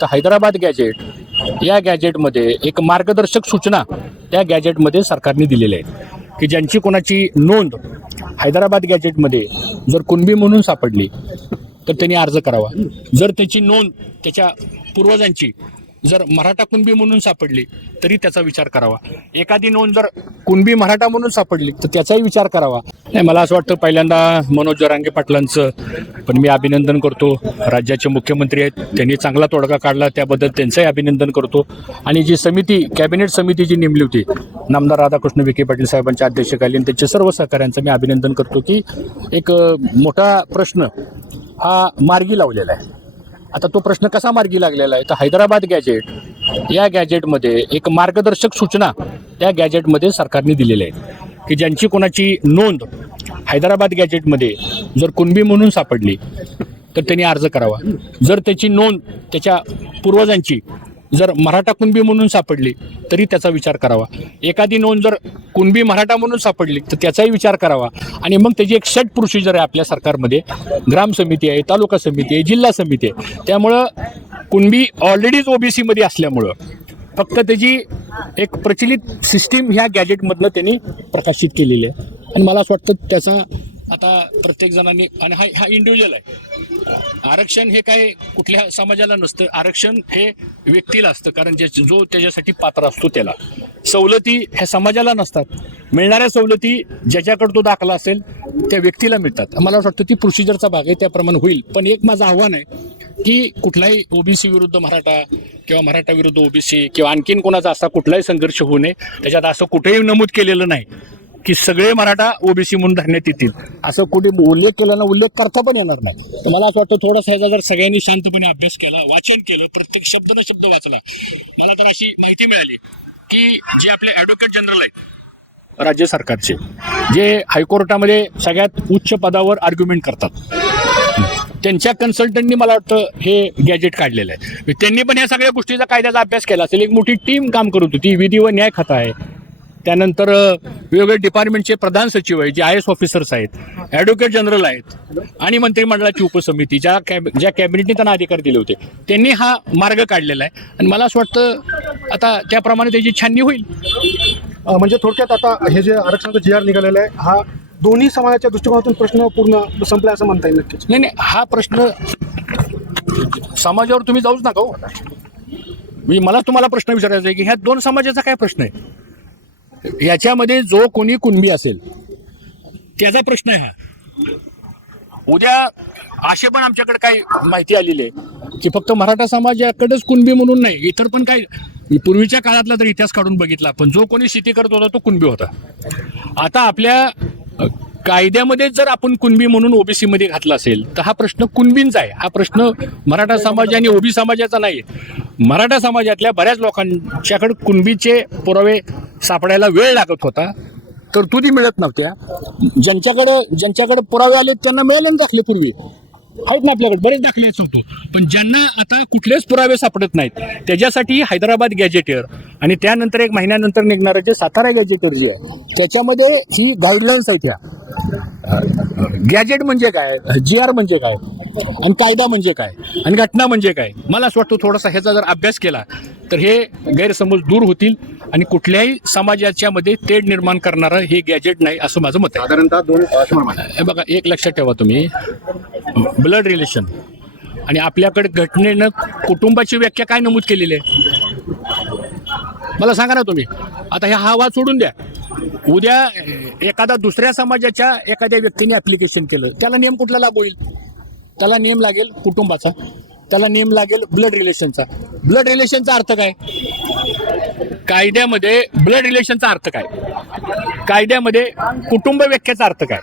तर हैदराबाद गॅजेट या गॅजेटमध्ये एक मार्गदर्शक सूचना त्या गॅजेटमध्ये सरकारने दिलेल्या आहेत. की ज्यांची कोणाची नोंद हैदराबाद गॅजेटमध्ये जर कुणबी म्हणून सापडली तर त्यांनी अर्ज करावा. जर त्याची नोंद त्याच्या पूर्वजांची जर मराठा कुणबी म्हणून सापडली तरी त्याचा विचार करावा. एखादी नोंद जर कुणबी मराठा म्हणून सापडली तर त्याचाही विचार करावा. नाही मला असं वाटतं पहिल्यांदा मनोज जरांगे पाटलांचं पण मी अभिनंदन करतो. राज्याचे मुख्यमंत्री आहेत त्यांनी चांगला तोडगा काढला त्याबद्दल त्यांचंही अभिनंदन करतो. आणि जी समिती कॅबिनेट समिती जी नेमली होती नामदार राधाकृष्ण विखे पाटील साहेबांच्या अध्यक्षकाली आणि त्यांच्या सर्व सहकाऱ्यांचं मी अभिनंदन करतो की एक मोठा प्रश्न हा मार्गी लावलेला आहे. आता तो प्रश्न कसा मार्गी लागलेला आहे? तर हैदराबाद गॅजेट या गॅजेटमध्ये एक मार्गदर्शक सूचना त्या गॅजेटमध्ये सरकारने दिलेल्या आहेत की ज्यांची कोणाची नोंद हैदराबाद गॅजेटमध्ये जर कुणबी म्हणून सापडली तर त्यांनी अर्ज करावा. जर त्याची नोंद त्याच्या पूर्वजांची जर मराठा कुणबी म्हणून सापडली तरी त्याचा विचार करावा. एखादी नोंद जर कुणबी मराठा म्हणून सापडली तर त्याचाही विचार करावा. आणि मग त्याची एक सेट प्रोसिजर आहे आपल्या सरकारमध्ये. ग्राम समिती आहे तालुका समिती आहे जिल्हा समिती आहे. त्यामुळं कुणबी ऑलरेडीच ओबीसीमध्ये असल्यामुळं फक्त त्याची एक प्रचलित सिस्टीम ह्या गॅजेटमधनं त्यांनी प्रकाशित केलेली आहे. आणि मला असं वाटतं त्याचा आता प्रत्येक जणांनी आणि हा हा इंडिव्हिज्युअल आहे. आरक्षण हे काय कुठल्या समाजाला नसतं. आरक्षण हे व्यक्तीला असतं. कारण जे जो त्याच्यासाठी पात्र असतो त्याला. सवलती ह्या समाजाला नसतात. मिळणाऱ्या सवलती ज्याच्याकडे तो दाखला असेल त्या व्यक्तीला मिळतात. मला असं वाटतं ती प्रोसिजरचा भाग आहे. त्याप्रमाणे होईल. पण एक माझं आव्हान आहे की कुठलाही ओबीसी विरुद्ध मराठा किंवा मराठा विरुद्ध ओबीसी किंवा आणखीन कोणाचा असा कुठलाही संघर्ष होऊ नये. त्याच्यात असं कुठेही नमूद केलेलं नाही. की सगळे मराठा ओबीसी म्हणून धरण्यात येतील. असं कुठे उल्लेख केला ना उल्लेख करता पण येणार नाही. तर मला असं वाटतं थोडासा ह्याचा जर सगळ्यांनी शांतपणे अभ्यास केला वाचन केलं प्रत्येक शब्द न शब्द वाचला मला तर अशी माहिती मिळाली की जे आपले ॲडव्होकेट जनरल आहेत राज्य सरकारचे जे हायकोर्टामध्ये सगळ्यात उच्च पदावर आर्ग्युमेंट करतात. त्यांच्या कन्सल्टंटनी मला वाटतं हे गॅजेट काढलेलं आहे. त्यांनी पण या सगळ्या गोष्टीचा कायद्याचा अभ्यास केला असेल. एक मोठी टीम काम करत होती. विधी व न्याय खाता आहे. त्यानंतर वेगवेगळे डिपार्टमेंटचे प्रधान सचिव आहेत जे आय एस ऑफिसर्स आहेत ॲडव्होकेट जनरल आहेत आणि मंत्रिमंडळाची उपसमिती ज्या कॅब ज्या कॅबिनेटने त्यांना अधिकार दिले होते त्यांनी हा मार्ग काढलेला आहे. आणि मला असं वाटतं आता त्याप्रमाणे त्याची छाननी होईल. म्हणजे थोडक्यात आता हे जे आरक्षणाचा जी आर निघालेला आहे हा दोन्ही समाजाच्या दृष्टिकोनातून प्रश्न पूर्ण संपला असं म्हणता येईल नक्कीच. नाही नाही हा प्रश्न समाजावर तुम्ही जाऊच नका हो. मी मला तुम्हाला प्रश्न विचारायचा आहे की ह्या दोन समाजाचा काय प्रश्न आहे? याच्यामध्ये जो कोणी कुणबी असेल त्याचा प्रश्न आहे हा. उद्या असे पण आमच्याकडे काही माहिती आलेली आहे की फक्त मराठा समाजाकडेच कुणबी म्हणून नाही इतर पण काही पूर्वीच्या काळातला तर इतिहास काढून बघितला पण जो कोणी शेती करत होता तो कुणबी होता. आता आपल्या कायद्यामध्ये जर आपण कुणबी म्हणून ओबीसी मध्ये घातला असेल तर हा प्रश्न कुणबींचा आहे. हा प्रश्न मराठा समाज आणि ओबी समाजाचा नाही मराठा समाजातल्या बऱ्याच लोकांच्याकडे कुणबीचे पुरावे सापडायला वेळ लागत होता तरतुदी मिळत नव्हत्या. ज्यांच्याकडे ज्यांच्याकडे पुरावे आले त्यांना मिळाले ना दाखले पूर्वी? आहेत ना आपल्याकडे बरेच दाखले सांगतो पण ज्यांना आता कुठलेच पुरावे सापडत नाहीत त्याच्यासाठी हैदराबाद गॅजेटियर आणि त्यानंतर एक महिन्यानंतर निघणारं जे सातारा गॅजेटियर जे आहे त्याच्यामध्ये ही गाईडलाईन्स आहेत ह्या गॅजेट म्हणजे काय? जी आर म्हणजे काय? आणि कायदा म्हणजे काय? आणि घटना म्हणजे काय? मला असं वाटतं थोडासा ह्याचा जर अभ्यास केला तर हे गैरसमज दूर होतील. आणि कुठल्याही समाजाच्या मध्ये तेढ निर्माण करणारं हे गॅजेट नाही असं माझं मत आहे. साधारणतः दोन बघा एक लक्षात ठेवा तुम्ही. Blood relation. आणि आपल्याकडे घटनेनं कुटुंबाची व्याख्या काय नमूद केलेली आहे? मला सांगा ना तुम्ही. आता ह्या हा वाद सोडून द्या. उद्या एखादा दुसऱ्या समाजाच्या एखाद्या व्यक्तीने ऍप्लिकेशन केलं त्याला नियम कुठला लागू होईल? त्याला नियम लागेल कुटुंबाचा. त्याला नियम लागेल ब्लड रिलेशनचा ब्लड रिलेशनचा अर्थ काय? कायद्यामध्ये ब्लड रिलेशनचा अर्थ काय? कायद्यामध्ये कुटुंब व्याख्याचा अर्थ काय?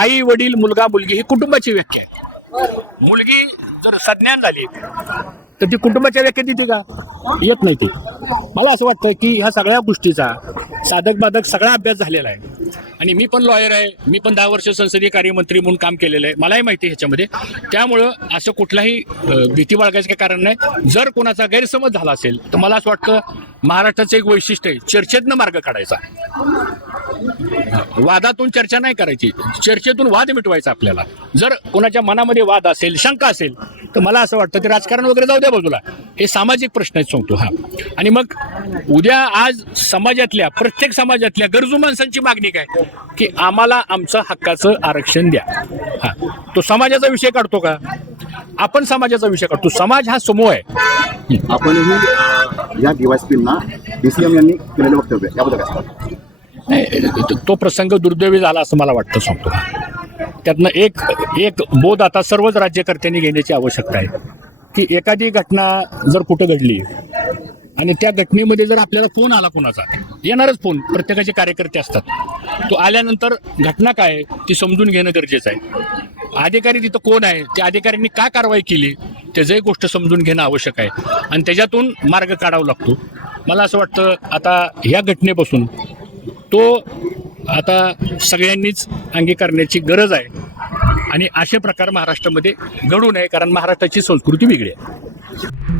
आई वडील मुलगा मुलगी ही कुटुंबाची व्याख्या आहे. मुलगी जर सज्ञान झाली तर ती कुटुंबाच्या व्याख्येत येते का? येत नाही ती. मला असं वाटतं की ह्या सगळ्या गोष्टीचा साधक बाधक सगळा अभ्यास झालेला आहे. आणि मी पण लॉयर आहे. मी पण दहा वर्ष संसदीय कार्यमंत्री म्हणून काम केलेलं आहे. मलाही माहिती आहे ह्याच्यामध्ये. त्यामुळं असं कुठलाही भीती बाळगायचं काही कारण नाही. जर कोणाचा गैरसमज झाला असेल तर मला असं वाटतं महाराष्ट्राचं एक वैशिष्ट्य आहे चर्चेतनं मार्ग काढायचा. वादातून चर्चा नाही करायची चर्चेतून वाद मिटवायचा आपल्याला. जर कोणाच्या मनामध्ये वाद असेल शंका असेल तर मला असं वाटतं ते राजकारण वगैरे जाऊ द्या बाजूला. हे सामाजिक प्रश्न आहेत सांगतो हा. आणि मग उद्या आज समाजातल्या प्रत्येक समाजातल्या गरजू माणसांची मागणी काय? की आम्हाला आमचं हक्काचं आरक्षण द्या. हा. तो समाजाचा विषय काढतो का? आपण समाजाचा विषय काढतो. समाज हा समूह आहे. आपणही अ, या सी एम यांनी केलेलं वक्तव्य याबद्दल काय नाही, तो- प्रसंग दुर्दैवी झाला असं मला वाटतं सांगतो. त्यातनं एक एक बोध आता सर्वच राज्यकर्त्यांनी घेण्याची आवश्यकता आहे. की एखादी घटना जर कुठं घडली आणि त्या घटनेमध्ये जर आपल्याला फोन आला कोणाचा येणारच फोन प्रत्येकाचे कार्यकर्ते असतात. तो आल्यानंतर घटना काय आहे ती समजून घेणं गरजेचं आहे. अधिकारी तिथं कोण आहे त्या अधिकाऱ्यांनी का कारवाई केली? त्याचंही गोष्ट समजून घेणं आवश्यक आहे. आणि त्याच्यातून मार्ग काढावा लागतो. मला असं वाटतं आता ह्या घटनेपासून तो आता सगळ्यांनीच अंगीकारण्याची गरज आहे. आणि असे प्रकार महाराष्ट्रामध्ये घडू नये कारण महाराष्ट्राची संस्कृती वेगळी आहे.